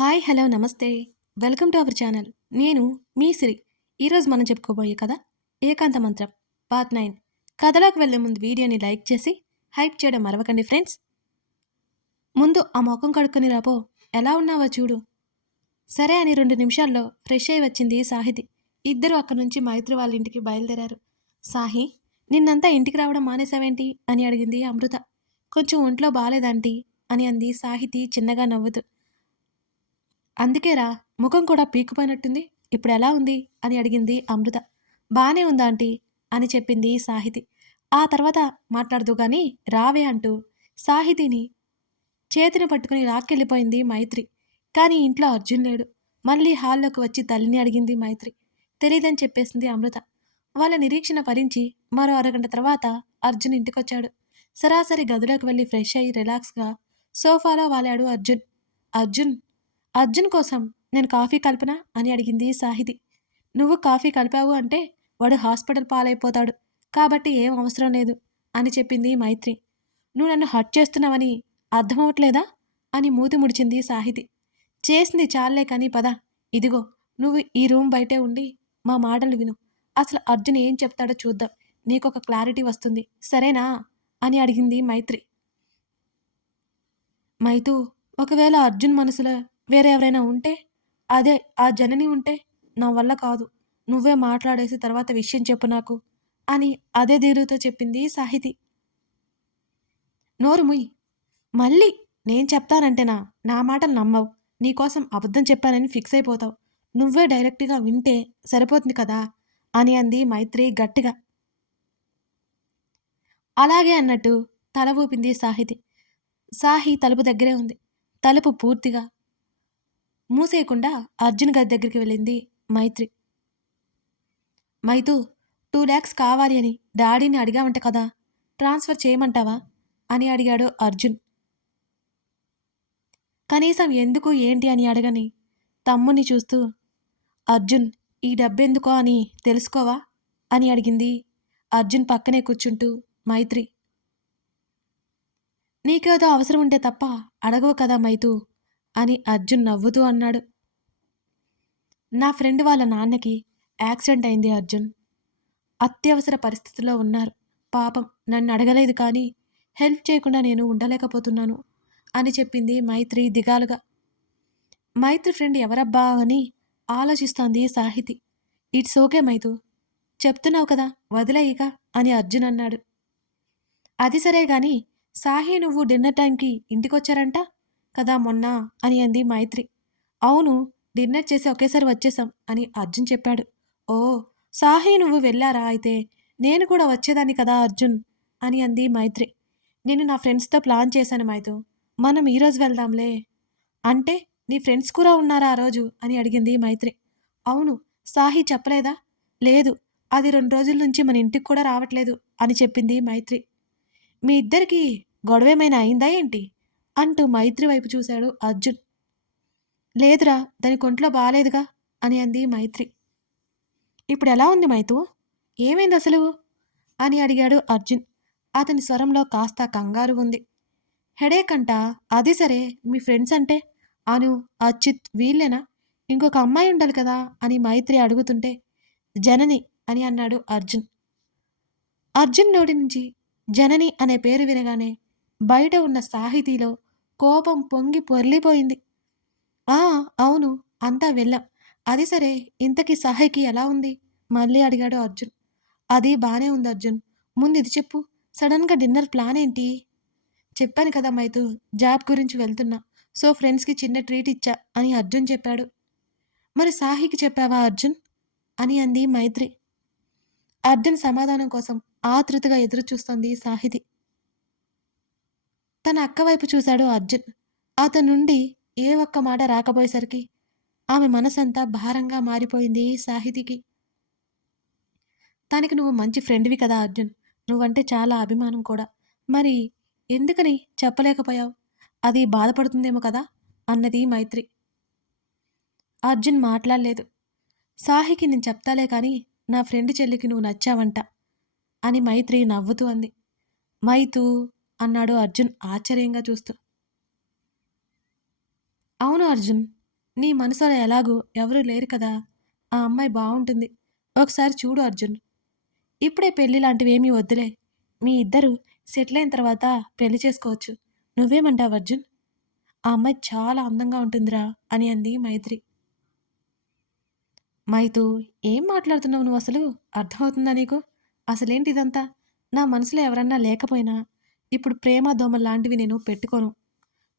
Hi hello నమస్తే. Welcome to our channel. నేను మీ సిరి. ఈరోజు మనం చెప్పుకోబోయే కథ ఏకాంత మంత్రం పార్ట్ 9. కథలోకి వెళ్ళే ముందు వీడియోని లైక్ చేసి హైప్ చేయడం మరవకండి ఫ్రెండ్స్. ముందు ఆ మొఖం కడుక్కొని రాపో, ఎలా ఉన్నావో చూడు. సరే అని 2 నిమిషాల్లో ఫ్రెష్ అయి వచ్చింది సాహితి. ఇద్దరు అక్కడి నుంచి మైత్రి వాళ్ళ ఇంటికి బయలుదేరారు. సాహి, నిన్నంతా ఇంటికి రావడం మానేశావేంటి అని అడిగింది అమృత. కొంచెం ఒంట్లో బాలేదంటీ అని అంది సాహితి చిన్నగా నవ్వుతూ. అందుకేరా, ముఖం కూడా పీక్కుపోయినట్టుంది. ఇప్పుడెలా ఉంది అని అడిగింది అమృత. బానే ఉందా ఆంటీ అని చెప్పింది సాహితి. ఆ తర్వాత మాట్లాడుతూ గాని రావే అంటూ సాహితిని చేతిని పట్టుకుని లాక్కెళ్ళిపోయింది మైత్రి. కానీ ఇంట్లో అర్జున్ లేడు. మళ్ళీ హాల్లోకి వచ్చి తల్లిని అడిగింది మైత్రి. తెలీదని చెప్పేసింది అమృత. వాళ్ళ నిరీక్షణ ఫలించి మరో అరగంట తర్వాత అర్జున్ ఇంటికొచ్చాడు. సరాసరి గదిలోకి వెళ్ళి ఫ్రెష్ అయ్యి రిలాక్స్గా సోఫాలో వాలాడు అర్జున్. అర్జున్ అర్జున్ కోసం నేను కాఫీ కల్పనా అని అడిగింది సాహితి. నువ్వు కాఫీ కలిపావు అంటే వాడు హాస్పిటల్ పాలైపోతాడు, కాబట్టి ఏం అవసరం లేదు అని చెప్పింది మైత్రి. నువ్వు నన్ను హర్ట్ చేస్తున్నావని అర్థమవట్లేదా అని మూతి ముడిచింది సాహితి. చేసింది చాలే కానీ పద. ఇదిగో, నువ్వు ఈ రూమ్ బయటే ఉండి మా మాటలు విను. అసలు అర్జున్ ఏం చెప్తాడో చూద్దాం. నీకొక క్లారిటీ వస్తుంది, సరేనా అని అడిగింది మైత్రి. మైతూ, ఒకవేళ అర్జున్ మనసులో వేరే ఎవరైనా ఉంటే, అదే ఆ జనని ఉంటే, నా వల్ల కాదు. నువ్వే మాట్లాడేసి తర్వాత విషయం చెప్పు నాకు అని అదే ధీరుతో చెప్పింది సాహితి. నోరు ముయ్. మళ్ళీ నేను చెప్తానంటేనా నా మాటలు నమ్మవు. నీకోసం అబద్ధం చెప్పానని ఫిక్స్ అయిపోతావు. నువ్వే డైరెక్ట్గా వింటే సరిపోతుంది కదా అని అంది మైత్రి గట్టిగా. అలాగే అన్నట్టు తల ఊపింది సాహితి. సాహి తలుపు దగ్గరే ఉంది. తలుపు పూర్తిగా మూసేయకుండా అర్జున్ గది దగ్గరికి వెళ్ళింది మైత్రి. మైతూ, 2 lakhs కావాలి అని డాడీని అడిగావంట కదా, ట్రాన్స్ఫర్ చేయమంటావా అని అడిగాడు అర్జున్. కనీసం ఎందుకు ఏంటి అని అడగని తమ్ముని చూస్తూ, అర్జున్, ఈ డబ్బెందుకో అని తెలుసుకోవా అని అడిగింది అర్జున్ పక్కనే కూర్చుంటూ మైత్రి. నీకేదో అవసరం ఉంటే తప్ప అడగవు కదా మైతూ అని అర్జున్ నవ్వుతూ అన్నాడు. నా ఫ్రెండ్ వాళ్ళ నాన్నకి యాక్సిడెంట్ అయింది అర్జున్. అత్యవసర పరిస్థితిలో ఉన్నారు. పాపం నన్ను అడగలేదు కానీ హెల్ప్ చేయకుండా నేను ఉండలేకపోతున్నాను అని చెప్పింది మైత్రి దిగాలుగా. మైత్రి ఫ్రెండ్ ఎవరబ్బా అని ఆలోచిస్తోంది సాహితి. ఇట్స్ ఓకే మైతు, చెప్తున్నావు కదా వదిలేయిక అని అర్జున్ అన్నాడు. అది సరే గాని సాహి నువ్వు డిన్నర్ టైంకి ఇంటికొచ్చారంట కదా మొన్న అని అంది మైత్రి. అవును, డిన్నర్ చేసి ఒకేసారి వచ్చేసాం అని అర్జున్ చెప్పాడు. ఓ, సాహి నువ్వు వెళ్ళారా అయితే, నేను కూడా వచ్చేదాన్ని కదా అర్జున్ అని అంది మైత్రి. నేను నా ఫ్రెండ్స్తో ప్లాన్ చేశాను మైతు, మనం ఈరోజు వెళ్దాంలే. అంటే నీ ఫ్రెండ్స్ కూడా ఉన్నారా ఆ రోజు అని అడిగింది మైత్రి. అవును, సాహి చెప్పలేదా. లేదు, అది 2 రోజుల నుంచి మన ఇంటికి కూడా రావట్లేదు అని చెప్పింది మైత్రి. మీ ఇద్దరికి గొడవేమైనా అయిందా ఏంటి అంటూ మైత్రి వైపు చూశాడు అర్జున్. లేదురా, దాని కొంట్లో బాలేదుగా అని అంది మైత్రి. ఇప్పుడు ఎలా ఉంది మైతు, ఏమైంది అసలు అని అడిగాడు అర్జున్. అతని స్వరంలో కాస్త కంగారు ఉంది. హెడేక్ అంట. అది సరే, మీ ఫ్రెండ్స్ అంటే అను, అచ్యుత్ వీళ్ళేనా? ఇంకొక అమ్మాయి ఉండాలి కదా అని మైత్రి అడుగుతుంటే, జనని అని అన్నాడు అర్జున్. అర్జున్ నోటి నుంచి జనని అనే పేరు వినగానే బయట ఉన్న సాహితీలో కోపం పొంగి పొర్లిపోయింది. ఆ, అవును, అంతా వెళ్ళాం. అది సరే, ఇంతకీ సాహికి ఎలా ఉంది మళ్ళీ అడిగాడు అర్జున్. అది బానే ఉంది అర్జున్. ముందు ఇది చెప్పు, సడన్గా డిన్నర్ ప్లాన్ ఏంటి? చెప్పాను కదా మైతు, జాబ్ గురించి వెళ్తున్నా, సో ఫ్రెండ్స్కి చిన్న ట్రీట్ ఇచ్చా అని అర్జున్ చెప్పాడు. మరి సాహికి చెప్పావా అర్జున్ అని అంది మైత్రి. అర్జున్ సమాధానం కోసం ఆతృతగా ఎదురు చూస్తోంది సాహితి. తన అక్క వైపు చూశాడు అర్జున్. అతని నుండి ఏ ఒక్క మాట రాకపోయేసరికి ఆమె మనసంతా భారంగా మారిపోయింది సాహితికి. తనకి నువ్వు మంచి ఫ్రెండ్వి కదా అర్జున్, నువ్వంటే చాలా అభిమానం కూడా. మరి ఎందుకని చెప్పలేకపోయావు? అది బాధపడుతుందేమో కదా అన్నది మైత్రి. అర్జున్ మాట్లాడలేదు. సాహికి నేను చెప్తాలే కానీ నా ఫ్రెండ్ చెల్లికి నువ్వు నచ్చావంట అని మైత్రి నవ్వుతూ అంది. మైతూ అన్నాడు అర్జున్ ఆశ్చర్యంగా చూస్తూ. అవును అర్జున్, నీ మనసులో ఎలాగూ ఎవరూ లేరు కదా! ఆ అమ్మాయి బావుంటుంది. ఒకసారి చూడు అర్జున్. ఇప్పుడే పెళ్లి లాంటివేమీ వద్దులే. మీ ఇద్దరు సెటిల్ అయిన తర్వాత పెళ్లి చేసుకోవచ్చు. నువ్వేమంటావు అర్జున్? ఆ అమ్మాయి చాలా అందంగా ఉంటుందిరా అని అంది మైత్రి. మైతూ, ఏం మాట్లాడుతున్నావు నువ్వసలు? అర్థమవుతుందా నీకు? అసలేంటిదంతా? నా మనసులో ఎవరన్నా లేకపోయినా ఇప్పుడు ప్రేమ దోమల్లాంటివి నేను పెట్టుకోను.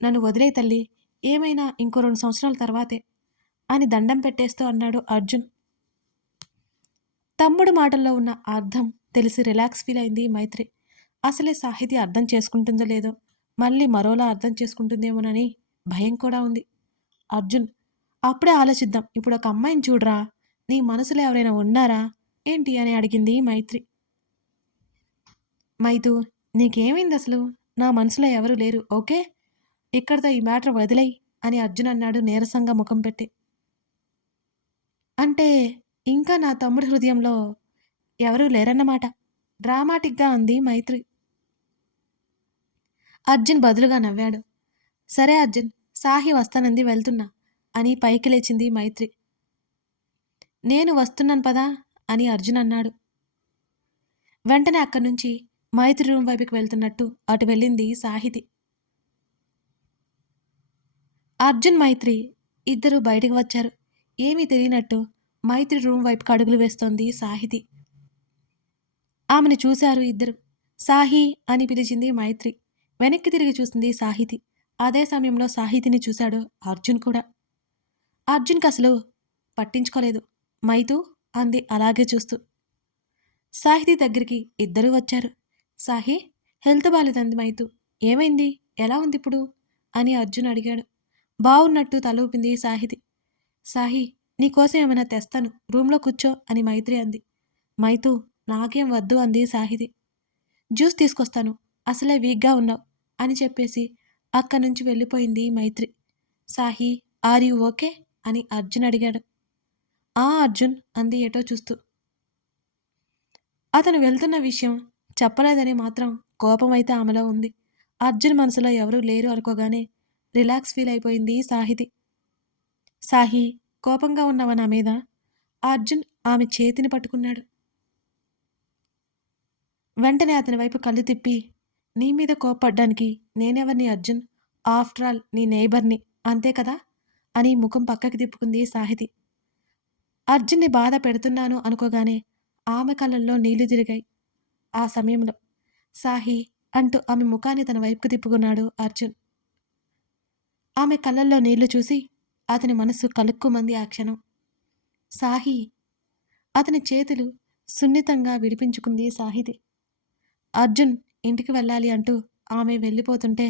నన్ను వదిలేయి తల్లి. ఏమైనా ఇంకో 2 సంవత్సరాల తర్వాతే అని దండం పెట్టేస్తూ అన్నాడు అర్జున్. తమ్ముడు మాటల్లో ఉన్న అర్థం తెలిసి రిలాక్స్ ఫీల్ అయింది మైత్రి. అసలే సాహితీ అర్థం చేసుకుంటుందో లేదో, మళ్ళీ మరోలా అర్థం చేసుకుంటుందేమోనని భయం కూడా ఉంది. అర్జున్, అప్పుడే ఆలోచిద్దాం. ఇప్పుడు ఒక అమ్మాయిని చూడరా. నీ మనసులో ఎవరైనా ఉన్నారా ఏంటి అని అడిగింది మైత్రి. మైతు, నీకేమైందసలు? నా మనసులో ఎవరూ లేరు. ఓకే, ఇక్కడితో ఈ మ్యాటర్ వదిలేయ్ అని అర్జున్ అన్నాడు నీరసంగా ముఖం పెట్టి. అంటే ఇంకా నా తమ్ముడి హృదయంలో ఎవరూ లేరన్నమాట. డ్రామాటిక్‌గా అంది మైత్రి. అర్జున్ బదులుగా నవ్వాడు. సరే అర్జున్, సాహి వస్తానంది వెళ్తున్నా అని పైకి లేచింది మైత్రి. నేను వస్తున్నాను పదా అని అర్జున్ అన్నాడు. వెంటనే అక్కడి నుంచి మైత్రి రూమ్ వైపుకి వెళ్తున్నట్టు అటు వెళ్ళింది సాహితి. అర్జున్, మైత్రి ఇద్దరూ బయటికి వచ్చారు. ఏమీ తెలియనట్టు మైత్రి రూమ్ వైపుకి అడుగులు వేస్తోంది సాహితి. ఆమెను చూశారు ఇద్దరు. సాహి అని పిలిచింది మైత్రి. వెనక్కి తిరిగి చూసింది సాహితి. అదే సమయంలో సాహితిని చూశాడు అర్జున్ కూడా. అర్జున్కి అసలు పట్టించుకోలేదు. మైతూ అంది అలాగే చూస్తూ. సాహితి దగ్గరికి ఇద్దరూ వచ్చారు. సాహి, హెల్త్ బాలేదంది మైతూ. ఏమైంది? ఎలా ఉంది ఇప్పుడు అని అర్జున్ అడిగాడు. బావున్నట్టు తల ఊపింది సాహితి. సాహి, నీకోసం ఏమైనా తెస్తాను, రూమ్లో కూర్చో అని మైత్రి అంది. మైతూ, నాకేం వద్దు అంది సాహితి. జ్యూస్ తీసుకొస్తాను, అసలే వీక్గా ఉన్నావు అని చెప్పేసి అక్కడి నుంచి వెళ్ళిపోయింది మైత్రి. సాహి, ఆర్ యూ ఓకే అని అర్జున్ అడిగాడు. ఆ అర్జున్ అంది ఏటో చూస్తూ. అతను వెళ్తున్న విషయం చెప్పలేదని మాత్రం కోపమైతే ఆమెలో ఉంది. అర్జున్ మనసులో ఎవరూ లేరు అనుకోగానే రిలాక్స్ ఫీల్ అయిపోయింది సాహితి. సాహి, కోపంగా ఉన్నావా నా మీద? అర్జున్ ఆమె చేతిని పట్టుకున్నాడు. వెంటనే అతని వైపు కళ్ళు తిప్పి, నీ మీద కోప్పడ్డానికి నేనెవర్ని అర్జున్? ఆఫ్టర్ ఆల్ నీ నైబర్ని, అంతే కదా అని ముఖం పక్కకి తిప్పుకుంది సాహితి. అర్జున్ని బాధ పెడుతున్నాను అనుకోగానే ఆమె కళ్ళల్లో నీళ్లు తిరిగాయి. ఆ సమయంలో సాహి అంటూ ఆమె ముఖాన్ని తన వైపుకు తిప్పుకున్నాడు అర్జున్. ఆమె కళ్ళల్లో నీళ్లు చూసి అతని మనసు కలుక్కుమంది ఆ క్షణం. సాహి, అతని చేతులు సున్నితంగా విడిపించుకుంది సాహితి. అర్జున్ ఇంటికి వెళ్ళాలి అంటూ ఆమె వెళ్ళిపోతుంటే,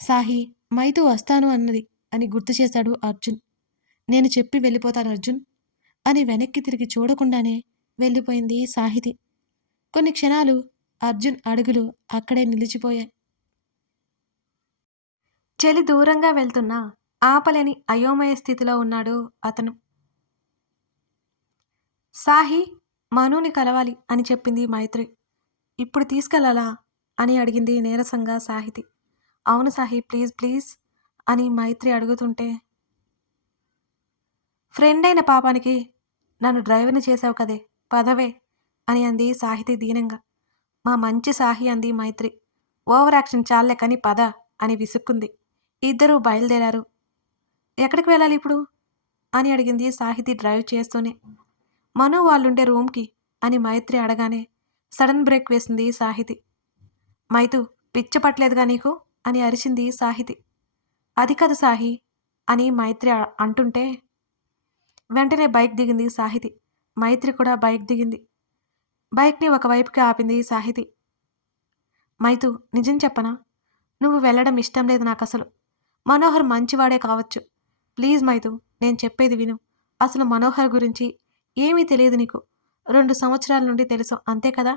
సాహి, మైతూ వస్తాను అన్నది అని గుర్తు చేశాడు అర్జున్. నేను చెప్పి వెళ్ళిపోతాను అర్జున్ అని వెనక్కి తిరిగి చూడకుండానే వెళ్ళిపోయింది సాహితి. కొన్ని క్షణాలు అర్జున్ అడుగులు అక్కడే నిలిచిపోయాయి. చెలి దూరంగా వెళ్తున్నా ఆపలేని అయోమయ స్థితిలో ఉన్నాడు అతను. సాహి, మనుని కలవాలి అని చెప్పింది మైత్రి. ఇప్పుడు తీసుకెళ్లాలా అని అడిగింది నీరసంగా సాహితి. అవును సాహి, ప్లీజ్ ప్లీజ్ అని మైత్రి అడుగుతుంటే, ఫ్రెండ్ అయిన పాపానికి నన్ను డ్రైవర్ని చేసావు కదే, పదవే అని అంది సాహితి దీనంగా. మా మంచి సాహి అంది మైత్రి. ఓవర్ యాక్షన్ చాలే కానీ పద అని విసుక్కుంది. ఇద్దరూ బయలుదేరారు. ఎక్కడికి వెళ్ళాలి ఇప్పుడు అని అడిగింది సాహితి డ్రైవ్ చేస్తూనే. మను వాళ్ళుండే రూమ్కి అని మైత్రి అడగానే సడన్ బ్రేక్ వేసింది సాహితి. మైతు, పిచ్చ పట్టలేదుగా నీకు అని అరిచింది సాహితి. అది కాదు సాహి అని మైత్రి అంటుంటే వెంటనే బైక్ దిగింది సాహితి. మైత్రి కూడా బైక్ దిగింది. బైక్ని ఒకవైపుకి ఆపింది సాహితి. మైతు, నిజం చెప్పనా? నువ్వు వెళ్ళడం ఇష్టం లేదు నాకసలు. మనోహర్ మంచివాడే కావచ్చు. ప్లీజ్ మైతు, నేను చెప్పేది విను. అసలు మనోహర్ గురించి ఏమీ తెలియదు నీకు. 2 సంవత్సరాల నుండి తెలుసు, అంతే కదా.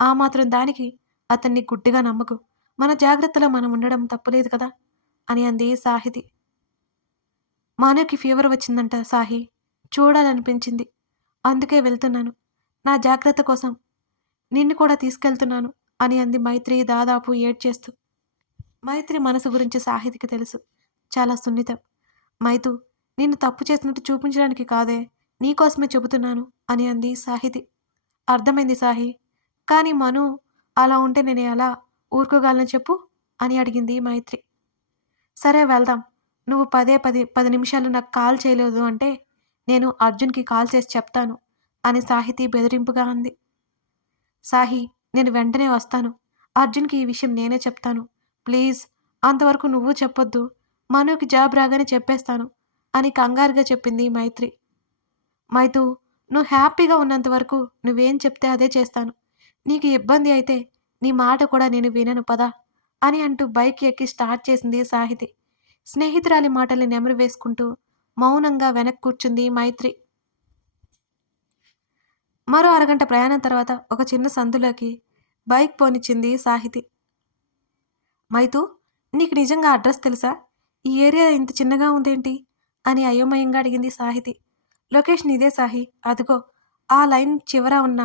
ఆ మాత్రం దానికి అతన్ని గుడ్డిగా నమ్మకు. మన జాగ్రత్తలో మనం ఉండడం తప్పులేదు కదా అని అంది సాహితి. మానుకి ఫీవర్ వచ్చిందంట సాహి. చూడాలనిపించింది. అందుకే వెళ్తున్నాను. నా జాగ్రత్త కోసం నిన్ను కూడా తీసుకెళ్తున్నాను అని అంది మైత్రి దాదాపు ఏడ్చేస్తూ. మైత్రి మనసు గురించి సాహితికి తెలుసు. చాలా సున్నితం. మైతు, నిన్ను తప్పు చేసినట్టు చూపించడానికి కాదే, నీకోసమే చెబుతున్నాను అని అంది సాహితి. అర్థమైంది సాహి. కానీ మను అలా ఉంటే నేను ఎలా ఊరుకోగలను చెప్పు అని అడిగింది మైత్రి. సరే వెళ్దాం. నువ్వు పదే 10 నిమిషాలు నాకు కాల్ చేయలేదు అంటే నేను అర్జున్‌కి కాల్ చేసి చెప్తాను అని సాహితి బెదిరింపుగా అంది. సాహి, నేను వెంటనే వస్తాను. అర్జున్‌కి ఈ విషయం నేనే చెప్తాను. ప్లీజ్ అంతవరకు నువ్వు చెప్పొద్దు. మనుకి జాబ్ రాగానే చెప్పేస్తాను అని కంగారుగా చెప్పింది మైత్రి. మైతూ, నువ్వు హ్యాపీగా ఉన్నంత వరకు నువ్వేం చెప్తే అదే చేస్తాను. నీకు ఇబ్బంది అయితే నీ మాట కూడా నేను వినను పద అని అంటూ బైక్ ఎక్కి స్టార్ట్ చేసింది సాహితి. స్నేహితురాలి మాటల్ని నెమరు వేసుకుంటూ మౌనంగా వెనక్కి కూర్చుంది మైత్రి. మరో అరగంట ప్రయాణం తర్వాత ఒక చిన్న సందులోకి బైక్ పోనిచ్చింది సాహితి. మైతూ, నీకు నిజంగా అడ్రస్ తెలుసా? ఈ ఏరియా ఇంత చిన్నగా ఉందేంటి అని అయోమయంగా అడిగింది సాహితి. లొకేషన్ ఇదే సాహి, అదిగో ఆ లైన్ చివర ఉన్న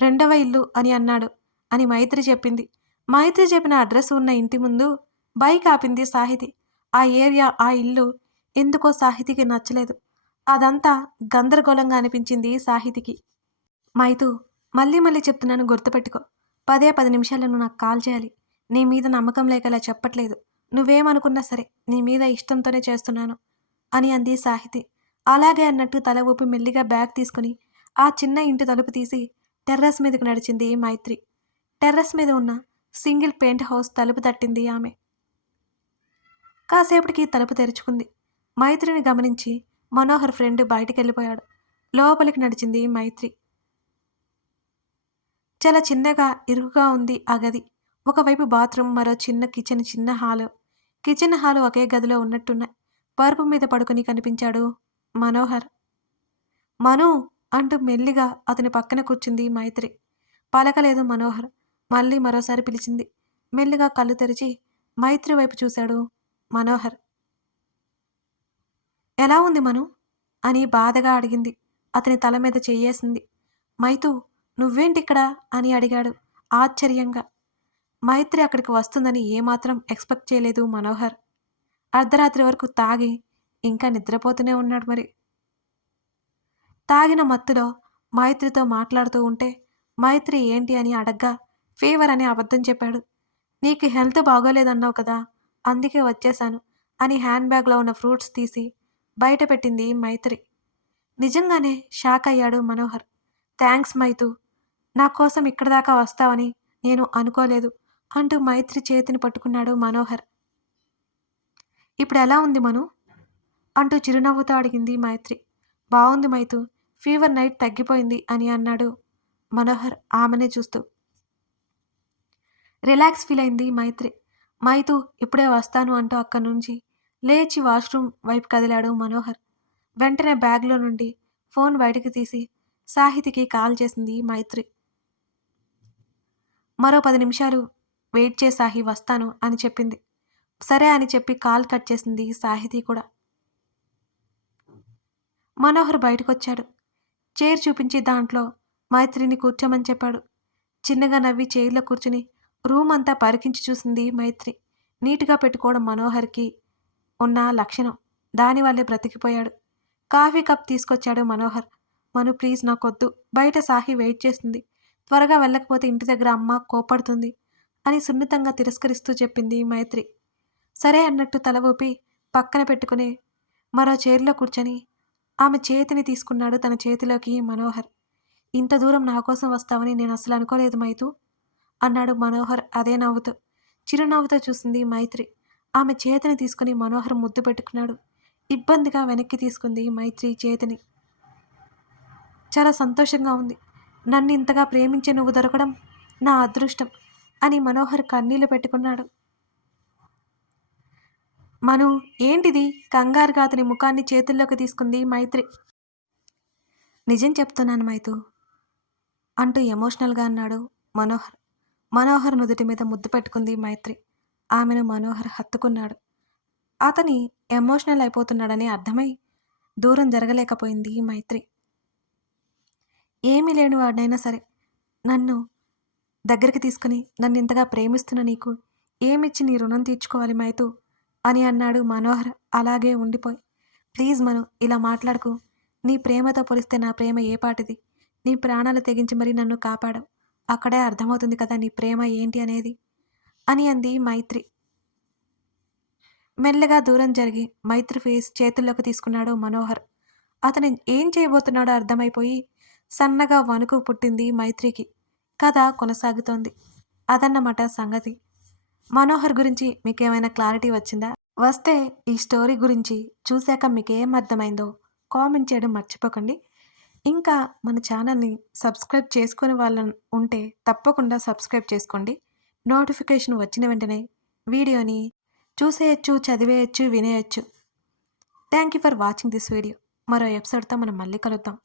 రెండవ ఇల్లు అని అన్నాడు అని మైత్రి చెప్పింది. మైత్రి చెప్పిన అడ్రస్ ఉన్న ఇంటి ముందు బైక్ ఆపింది సాహితి. ఆ ఏరియా, ఆ ఇల్లు ఎందుకో సాహితికి నచ్చలేదు. అదంతా గందరగోళంగా అనిపించింది సాహితికి. మైతూ, మళ్ళీ మళ్ళీ చెప్తున్నాను గుర్తుపెట్టుకో. 10 నిమిషాల్లో నువ్వు నాకు కాల్ చేయాలి. నీ మీద నమ్మకం లేక ఇలా చెప్పట్లేదు. నువ్వేమనుకున్నా సరే నీ మీద ఇష్టంతోనే చేస్తున్నాను అని అంది సాహితి. అలాగే అన్నట్టు తల ఊపి మెల్లిగా బ్యాగ్ తీసుకుని ఆ చిన్న ఇంటి తలుపు తీసి టెర్రస్ మీదకి నడిచింది మైత్రి. టెర్రస్ మీద ఉన్న సింగిల్ పెయింట్ హౌస్ తలుపు తట్టింది ఆమె. కాసేపటికి తలుపు తెరుచుకుంది. మైత్రిని గమనించి మనోహర్ ఫ్రెండ్ బయటికెళ్ళిపోయాడు. లోపలికి నడిచింది మైత్రి. చాలా చిన్నగా, ఇరుకుగా ఉంది ఆ గది. ఒకవైపు బాత్రూమ్, మరో చిన్న కిచెన్, చిన్న హాలు. కిచెన్, హాలు ఒకే గదిలో ఉన్నట్టున్నాయి. పరుపు మీద పడుకుని కనిపించాడు మనోహర్. మనూ అంటూ మెల్లిగా అతని పక్కన కూర్చుంది మైత్రి. పలకలేదు మనోహర్. మళ్ళీ మరోసారి పిలిచింది. మెల్లిగా కళ్ళు తెరిచి మైత్రి వైపు చూశాడు మనోహర్. ఎలా ఉంది మను అని బాధగా అడిగింది. అతని తల మీద చెయ్యేసింది. మైతూ, నువ్వేంటిక్కడ అని అడిగాడు ఆశ్చర్యంగా. మైత్రి అక్కడికి వస్తుందని ఏమాత్రం ఎక్స్‌పెక్ట్ చేయలేదు మనోహర్. అర్ధరాత్రి వరకు తాగి ఇంకా నిద్రపోతూనే ఉన్నాడు మరి. తాగిన మత్తులో మైత్రితో మాట్లాడుతూ ఉంటే మైత్రి ఏంటి అని అడగ్గా ఫీవర్ అని అబద్ధం చెప్పాడు. నీకు హెల్త్ బాగోలేదన్నావు కదా, అందుకే వచ్చేశాను అని హ్యాండ్ బ్యాగ్‌లో ఉన్న ఫ్రూట్స్ తీసి బయట పెట్టింది మైత్రి. నిజంగానే షాక్ అయ్యాడు మనోహర్. థ్యాంక్స్ మైతూ, నా కోసం ఇక్కడి దాకా వస్తావని నేను అనుకోలేదు అంటూ మైత్రి చేతిని పట్టుకున్నాడు మనోహర్. ఇప్పుడు ఎలా ఉంది మను అంటూ చిరునవ్వుతో అడిగింది మైత్రి. బావుంది మైతూ, ఫీవర్ నైట్ తగ్గిపోయింది అని అన్నాడు మనోహర్ ఆమెనే చూస్తూ. రిలాక్స్ ఫీల్ అయింది మైత్రి. మైతూ, ఇప్పుడే వస్తాను అంటూ అక్కడి నుంచి లేచి వాష్రూమ్ వైపు కదిలాడు మనోహర్. వెంటనే బ్యాగ్లో నుండి ఫోన్ బయటకు తీసి సాహితికి కాల్ చేసింది మైత్రి. మరో 10 నిమిషాలు వెయిట్ చేయి సాహి, వస్తాను అని చెప్పింది. సరే అని చెప్పి కాల్ కట్ చేసింది సాహితి కూడా. మనోహర్ బయటకొచ్చాడు. చైర్ చూపించి దాంట్లో మైత్రిని కూర్చోమని చెప్పాడు. చిన్నగా నవ్వి చైర్లో కూర్చుని రూమ్ అంతా పరికించి చూసింది మైత్రి. నీట్‌గా పెట్టుకోవడం మనోహర్‌కి ఉన్న లక్షణం. దానివల్లే బ్రతికిపోయాడు. కాఫీ కప్ తీసుకొచ్చాడు మనోహర్. మను ప్లీజ్ నాకొద్దు. బయట సాహి వెయిట్ చేస్తుంది. త్వరగా వెళ్ళకపోతే ఇంటి దగ్గర అమ్మ కోప్పడుతుంది అని సున్నితంగా తిరస్కరిస్తూ చెప్పింది మైత్రి. సరే అన్నట్టు తల ఊపి పక్కన పెట్టుకుని మరో చైర్లో కూర్చొని ఆమె చేతిని తీసుకున్నాడు తన చేతిలోకి మనోహర్. ఇంత దూరం నా కోసం వస్తావని నేను అసలు అనుకోలేదు మైతూ అన్నాడు మనోహర్ అదే నవ్వుతూ. చిరునవ్వుతో చూసింది మైత్రి. ఆమె చేతిని తీసుకుని మనోహర్ ముద్దు పెట్టుకున్నాడు. ఇబ్బందిగా వెనక్కి తీసుకుంది మైత్రి చేతిని. చాలా సంతోషంగా ఉంది. నన్ను ఇంతగా ప్రేమించే నువ్వు దొరకడం నా అదృష్టం అని మనోహర్ కన్నీళ్లు పెట్టుకున్నాడు. మను, ఏంటిది కంగారుగా అతని ముఖాన్ని చేతుల్లోకి తీసుకుంది మైత్రి. నిజం చెప్తున్నాను మైతూ అంటూ ఎమోషనల్గా అన్నాడు మనోహర్. మనోహర్ నుదుటి మీద ముద్దు పెట్టుకుంది మైత్రి. ఆమెను మనోహర్ హత్తుకున్నాడు. అతని ఎమోషనల్ అయిపోతున్నాడని అర్థమై దూరం జరగలేకపోయింది మైత్రి. ఏమీ లేని వాడినైనా సరే నన్ను దగ్గరికి తీసుకుని నన్ను ఇంతగా ప్రేమిస్తున్న నీకు ఏమిచ్చి నీ రుణం తీర్చుకోవాలి మైతూ అని అన్నాడు మనోహర్ అలాగే ఉండిపోయి. ప్లీజ్ మను ఇలా మాట్లాడకు. నీ ప్రేమతో పోలిస్తే నా ప్రేమ ఏ పాటిది. నీ ప్రాణాలు తెగించి మరీ నన్ను కాపాడావు. అక్కడే అర్థమవుతుంది కదా నీ ప్రేమ ఏంటి అనేది" అని అంది మైత్రి. మెల్లగా దూరం జరిగి మైత్రి ఫేస్ చేతుల్లోకి తీసుకున్నాడు మనోహర్. అతను ఏం చేయబోతున్నాడో అర్థమైపోయి సన్నగా వణుకు పుట్టింది మైత్రికి. కథ కొనసాగుతోంది. అదన్నమాట సంగతి. మనోహర్ గురించి మీకేమైనా క్లారిటీ వచ్చిందా? వస్తే ఈ స్టోరీ గురించి చూశాక మీకేం అర్థమైందో కామెంట్ చేయడం మర్చిపోకండి. ఇంకా మన ఛానల్ని సబ్స్క్రైబ్ చేసుకునే వాళ్ళని ఉంటే తప్పకుండా సబ్స్క్రైబ్ చేసుకోండి. నోటిఫికేషన్ వచ్చిన వెంటనే వీడియోని చూసేయచ్చు, చదివేయచ్చు, వినేయచ్చు. Thank you for watching this video. మరో ఎపిసోడ్తో మనం మళ్ళీ కలుద్దాం.